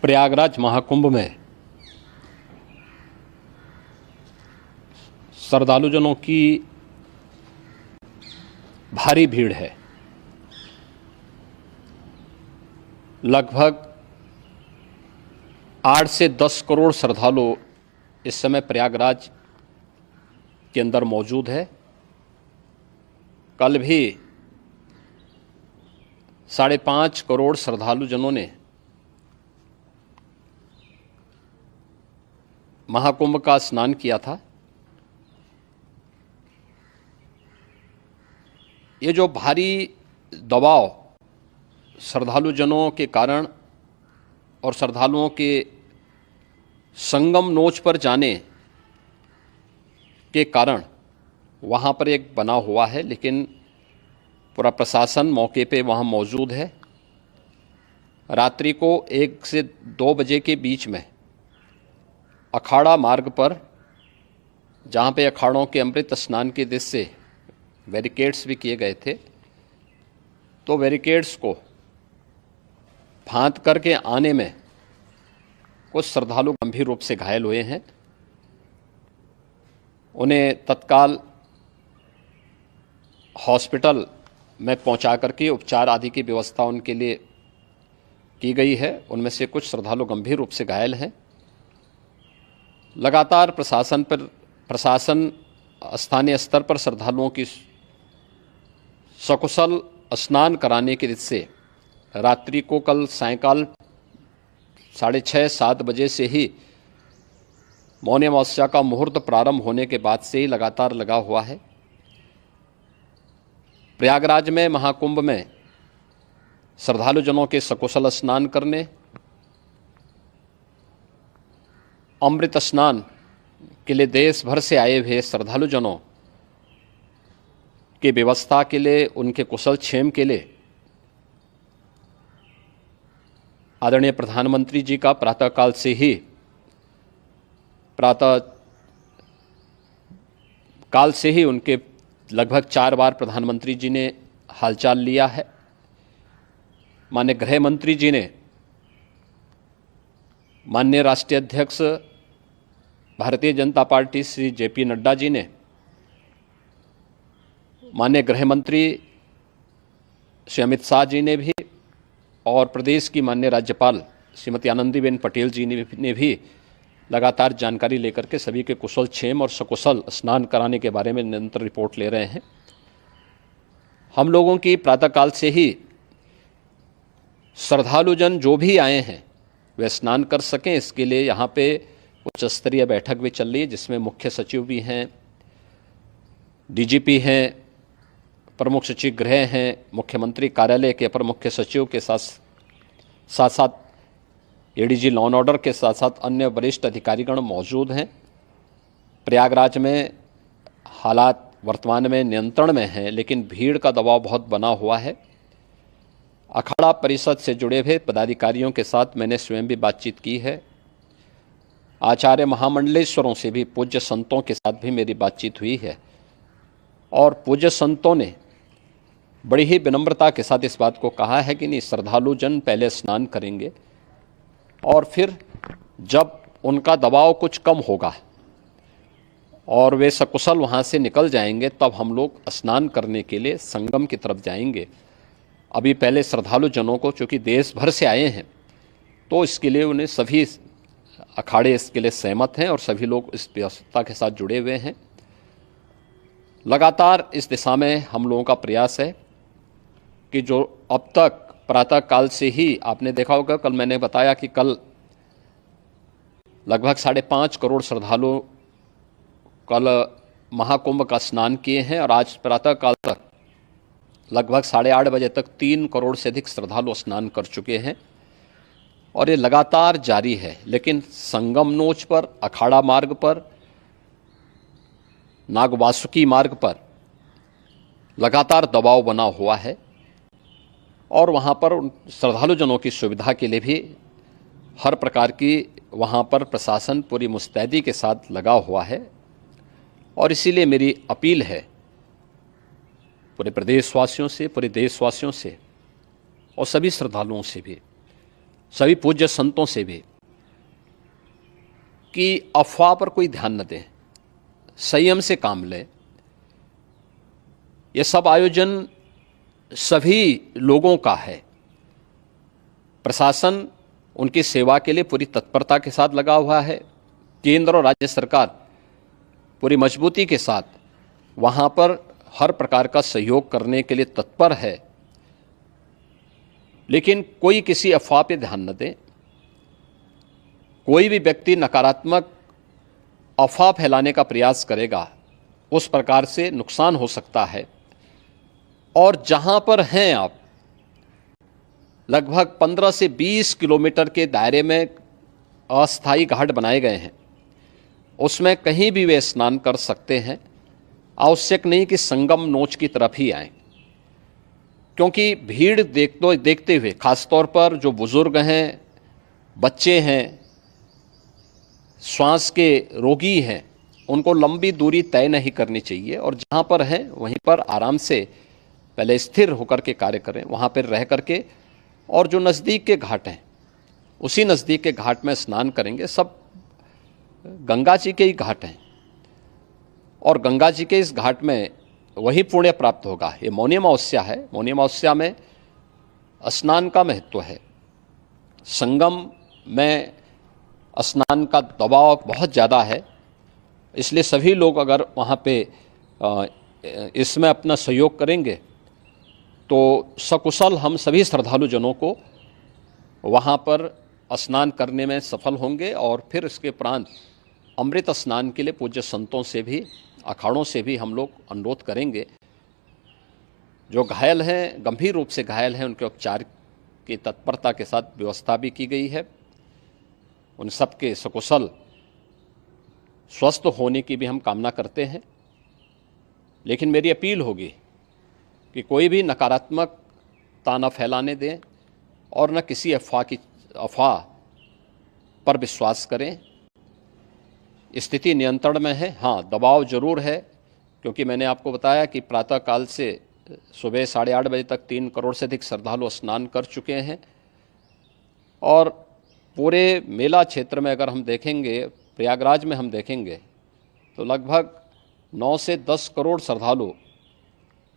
प्रयागराज महाकुंभ में श्रद्धालुजनों की भारी भीड़ है। लगभग 8 से 10 करोड़ श्रद्धालु इस समय प्रयागराज के अंदर मौजूद है। कल भी 5.5 करोड़ श्रद्धालुजनों ने महाकुंभ का स्नान किया था। ये जो भारी दबाव श्रद्धालुजनों के कारण और श्रद्धालुओं के संगम नोच पर जाने के कारण वहाँ पर एक बना हुआ है, लेकिन पूरा प्रशासन मौके पे वहाँ मौजूद है। रात्रि को 1 से 2 बजे के बीच में अखाड़ा मार्ग पर, जहाँ पे अखाड़ों के अमृत स्नान के दृश्य से बैरिकेड्स भी किए गए थे, तो बैरिकेड्स को फांद करके आने में कुछ श्रद्धालु गंभीर रूप से घायल हुए हैं। उन्हें तत्काल हॉस्पिटल में पहुंचा करके उपचार आदि की व्यवस्था उनके लिए की गई है। उनमें से कुछ श्रद्धालु गंभीर रूप से घायल हैं। लगातार प्रशासन स्थानीय स्तर पर श्रद्धालुओं की सकुशल स्नान कराने के दृष्टि से रात्रि को कल सायंकाल 6:30-7 बजे से ही मौनी अमावस्या का मुहूर्त प्रारंभ होने के बाद से ही लगातार लगा हुआ है। प्रयागराज में महाकुंभ में श्रद्धालुजनों के सकुशल स्नान करने, अमृत स्नान के लिए देश भर से आए हुए श्रद्धालुजनों की व्यवस्था के लिए, उनके कुशल क्षेम के लिए आदरणीय प्रधानमंत्री जी का प्रातःकाल से ही उनके लगभग 4 बार प्रधानमंत्री जी ने हालचाल लिया है। माननीय गृह मंत्री जी ने, माननीय राष्ट्रीय अध्यक्ष भारतीय जनता पार्टी श्री JP नड्डा जी ने, माननीय गृह मंत्री श्री अमित शाह जी ने भी, और प्रदेश की माननीय राज्यपाल श्रीमती आनंदीबेन पटेल जी ने भी लगातार जानकारी लेकर के सभी के कुशल क्षेम और सकुशल स्नान कराने के बारे में निरंतर रिपोर्ट ले रहे हैं। हम लोगों की प्रातःकाल से ही श्रद्धालुजन जो भी आए हैं वे स्नान कर सकें, इसके लिए यहाँ पे उच्च स्तरीय बैठक भी चल रही है, जिसमें मुख्य सचिव भी हैं, DGP हैं, प्रमुख सचिव गृह हैं, मुख्यमंत्री कार्यालय के अपर मुख्य सचिव के साथ साथ ADG लॉ एंड ऑर्डर के साथ साथ अन्य वरिष्ठ अधिकारीगण मौजूद हैं। प्रयागराज में हालात वर्तमान में नियंत्रण में हैं, लेकिन भीड़ का दबाव बहुत बना हुआ है। अखाड़ा परिषद से जुड़े हुए पदाधिकारियों के साथ मैंने स्वयं भी बातचीत की है। आचार्य महामंडलेश्वरों से भी, पूज्य संतों के साथ भी मेरी बातचीत हुई है, और पूज्य संतों ने बड़ी ही विनम्रता के साथ इस बात को कहा है कि नहीं, श्रद्धालुजन पहले स्नान करेंगे और फिर जब उनका दबाव कुछ कम होगा और वे सकुशल वहाँ से निकल जाएंगे, तब हम लोग स्नान करने के लिए संगम की तरफ जाएंगे। अभी पहले श्रद्धालुजनों को, चूँकि देश भर से आए हैं, तो इसके लिए उन्हें सभी अखाड़े इसके लिए सहमत हैं और सभी लोग इस व्यवस्था के साथ जुड़े हुए हैं। लगातार इस दिशा में हम लोगों का प्रयास है कि जो अब तक प्रातःकाल से ही आपने देखा होगा, कल मैंने बताया कि कल लगभग 5.5 करोड़ श्रद्धालु कल महाकुंभ का स्नान किए हैं, और आज प्रातःकाल तक लगभग 8:30 बजे तक 3 करोड़ से अधिक श्रद्धालु स्नान कर चुके हैं, और ये लगातार जारी है। लेकिन संगम नोच पर, अखाड़ा मार्ग पर, नागवासुकी मार्ग पर लगातार दबाव बना हुआ है, और वहाँ पर श्रद्धालुजनों की सुविधा के लिए भी हर प्रकार की वहाँ पर प्रशासन पूरी मुस्तैदी के साथ लगा हुआ है और इसीलिए मेरी अपील है पूरे प्रदेशवासियों से, पूरे देशवासियों से और सभी श्रद्धालुओं से भी, सभी पूज्य संतों से भी कि अफवाह पर कोई ध्यान न दें, संयम से काम लें। ये सब आयोजन सभी लोगों का है। प्रशासन उनकी सेवा के लिए पूरी तत्परता के साथ लगा हुआ है। केंद्र और राज्य सरकार पूरी मजबूती के साथ वहाँ पर हर प्रकार का सहयोग करने के लिए तत्पर है। लेकिन कोई किसी अफवाह पे ध्यान न दें। कोई भी व्यक्ति नकारात्मक अफवाह फैलाने का प्रयास करेगा, उस प्रकार से नुकसान हो सकता है। और जहां पर हैं आप, लगभग 15 से 20 किलोमीटर के दायरे में अस्थायी घाट बनाए गए हैं, उसमें कहीं भी वे स्नान कर सकते हैं। आवश्यक नहीं कि संगम नोच की तरफ ही आएं, क्योंकि भीड़ देखते हुए, खासतौर पर जो बुजुर्ग हैं, बच्चे हैं, श्वास के रोगी हैं, उनको लंबी दूरी तय नहीं करनी चाहिए और जहाँ पर हैं वहीं पर आराम से पहले स्थिर होकर के कार्य करें, वहाँ पर रह करके। और जो नज़दीक के घाट हैं, उसी नज़दीक के घाट में स्नान करेंगे। सब गंगा जी के ही घाट हैं और गंगा जी के इस घाट में वही पुण्य प्राप्त होगा। ये मौनी अमावस्या है। मौनी अमावस्या में स्नान का महत्व है। संगम में स्नान का दबाव बहुत ज़्यादा है, इसलिए सभी लोग अगर वहाँ पे इसमें अपना सहयोग करेंगे तो सकुशल हम सभी श्रद्धालु जनों को वहाँ पर स्नान करने में सफल होंगे। और फिर इसके उपरांत अमृत स्नान के लिए पूज्य संतों से भी, अखाड़ों से भी हम लोग अनुरोध करेंगे। जो घायल हैं, गंभीर रूप से घायल हैं, उनके उपचार की तत्परता के साथ व्यवस्था भी की गई है। उन सबके सकुशल स्वस्थ होने की भी हम कामना करते हैं। लेकिन मेरी अपील होगी कि कोई भी नकारात्मकता न फैलाने दें और न किसी अफवाह पर विश्वास करें। स्थिति नियंत्रण में है। हाँ, दबाव जरूर है, क्योंकि मैंने आपको बताया कि प्रातःकाल से सुबह 8:30 बजे तक 3 करोड़ से अधिक श्रद्धालु स्नान कर चुके हैं। और पूरे मेला क्षेत्र में अगर हम देखेंगे, प्रयागराज में हम देखेंगे तो लगभग 9 से 10 करोड़ श्रद्धालु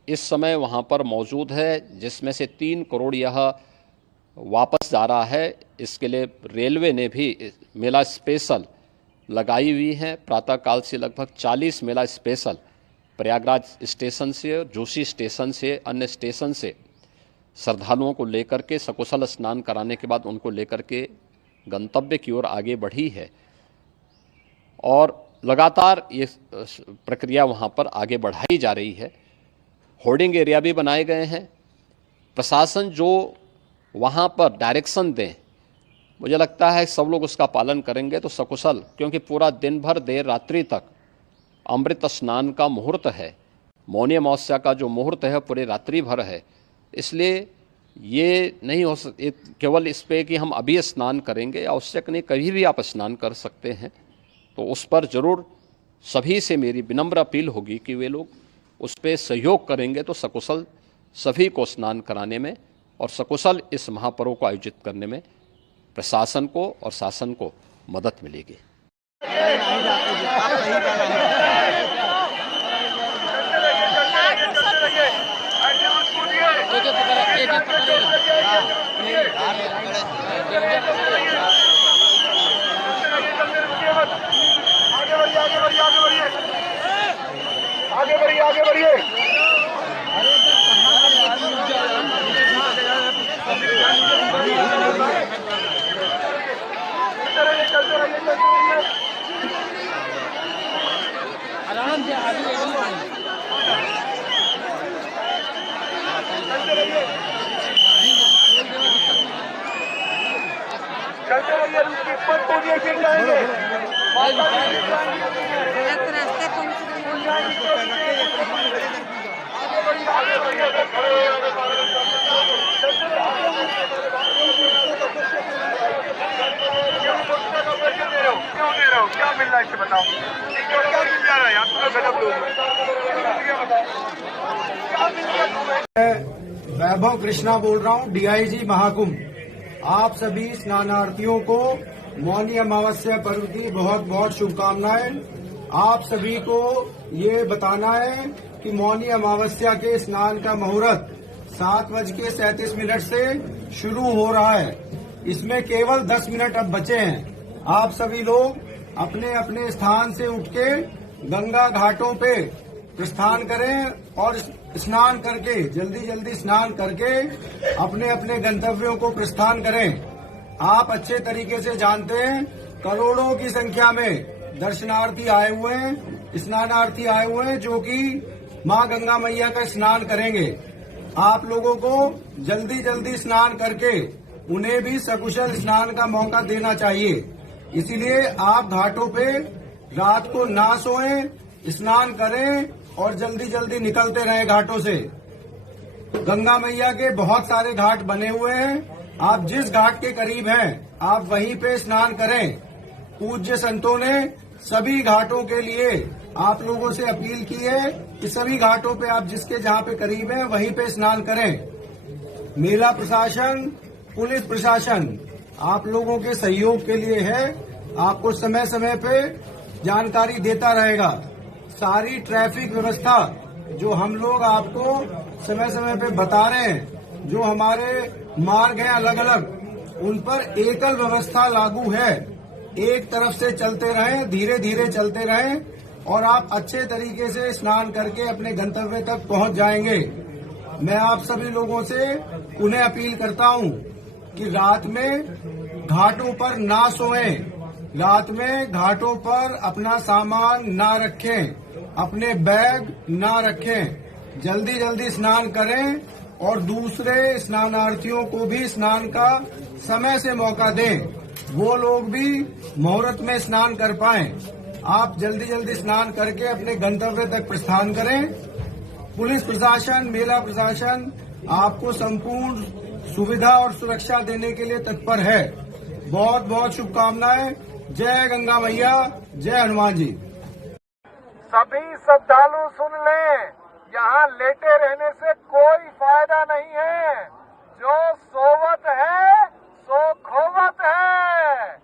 इस समय वहाँ पर मौजूद है, जिसमें से 3 करोड़ यह वापस जा रहा है। इसके लिए रेलवे ने भी मेला स्पेशल लगाई हुई है। प्रातःकाल से लगभग 40 मेला स्पेशल प्रयागराज स्टेशन से और जोशी स्टेशन से, अन्य स्टेशन से श्रद्धालुओं को लेकर के सकुशल स्नान कराने के बाद उनको लेकर के गंतव्य की ओर आगे बढ़ी है। और लगातार ये प्रक्रिया वहाँ पर आगे बढ़ाई जा रही है। होर्डिंग एरिया भी बनाए गए हैं। प्रशासन जो वहाँ पर डायरेक्शन दें, मुझे लगता है सब लोग उसका पालन करेंगे तो सकुशल, क्योंकि पूरा दिन भर देर रात्रि तक अमृत स्नान का मुहूर्त है। मौनी अमावस्या का जो मुहूर्त है पूरे रात्रि भर है। इसलिए ये नहीं हो केवल इस पे कि हम अभी स्नान करेंगे, आवश्यक नहीं, कभी भी आप स्नान कर सकते हैं। तो उस पर ज़रूर सभी से मेरी विनम्र अपील होगी कि वे लोग उस पर सहयोग करेंगे तो सकुशल सभी को स्नान कराने में और सकुशल इस महापर्व को आयोजित करने में प्रशासन को और शासन को मदद मिलेगी। आगे बढ़िए। आराम से आगे चलते रहिए, उसके ऊपर पहुंचे गिर जाएंगे। आगे बढ़िए। मिल रहा है इससे बताओ? क्या मिल जा रहा है यार, तुम्हें गजब लोग वैभव कृष्णा बोल रहा हूँ, डीआईजी महाकुंभ। आप सभी स्नानार्थियों को मौनी अमावस्या पर्व की बहुत बहुत शुभकामनाएं। आप सभी को ये बताना है कि मौनी अमावस्या के स्नान का मुहूर्त 7:37 से शुरू हो रहा है। इसमें केवल 10 मिनट अब बचे हैं। आप सभी लोग अपने अपने स्थान से उठ के गंगा घाटों पे प्रस्थान करें और स्नान करके जल्दी जल्दी स्नान करके अपने अपने गंतव्यों को प्रस्थान करें। आप अच्छे तरीके से जानते हैं करोड़ों की संख्या में दर्शनार्थी आए हुए हैं, स्नानार्थी आए हुए हैं जो कि मां गंगा मैया का स्नान करेंगे। आप लोगों को जल्दी जल्दी स्नान करके उन्हें भी सकुशल स्नान का मौका देना चाहिए। इसीलिए आप घाटों पे रात को ना सोएं, स्नान करें और जल्दी जल्दी निकलते रहें घाटों से। गंगा मैया के बहुत सारे घाट बने हुए हैं। आप जिस घाट के करीब हैं आप वहीं पे स्नान करें। पूज्य संतों ने सभी घाटों के लिए आप लोगों से अपील की है कि सभी घाटों पे आप जिसके जहां पे करीब हैं वहीं पे स्नान करें। मेला प्रशासन, पुलिस प्रशासन आप लोगों के सहयोग के लिए है, आपको समय समय पे जानकारी देता रहेगा। सारी ट्रैफिक व्यवस्था जो हम लोग आपको समय समय पे बता रहे हैं, जो हमारे मार्ग हैं अलग अलग, उन पर एकल व्यवस्था लागू है। एक तरफ से चलते रहें, धीरे धीरे चलते रहें और आप अच्छे तरीके से स्नान करके अपने गंतव्य तक पहुंच जाएंगे। मैं आप सभी लोगों से उन्हें अपील करता हूं कि रात में घाटों पर ना सोएं, रात में घाटों पर अपना सामान ना रखें, अपने बैग ना रखें। जल्दी जल्दी स्नान करें और दूसरे स्नानार्थियों को भी स्नान का समय से मौका दें, वो लोग भी मुहूर्त में स्नान कर पाएं। आप जल्दी जल्दी स्नान करके अपने गंतव्य तक प्रस्थान करें। पुलिस प्रशासन, मेला प्रशासन आपको संपूर्ण सुविधा और सुरक्षा देने के लिए तत्पर है। बहुत बहुत शुभकामनाएं। जय गंगा मैया, जय हनुमान जी। सभी श्रद्धालु सुन लें, यहाँ लेटे रहने से कोई फायदा नहीं है। जो सोवत है सो खोवत है।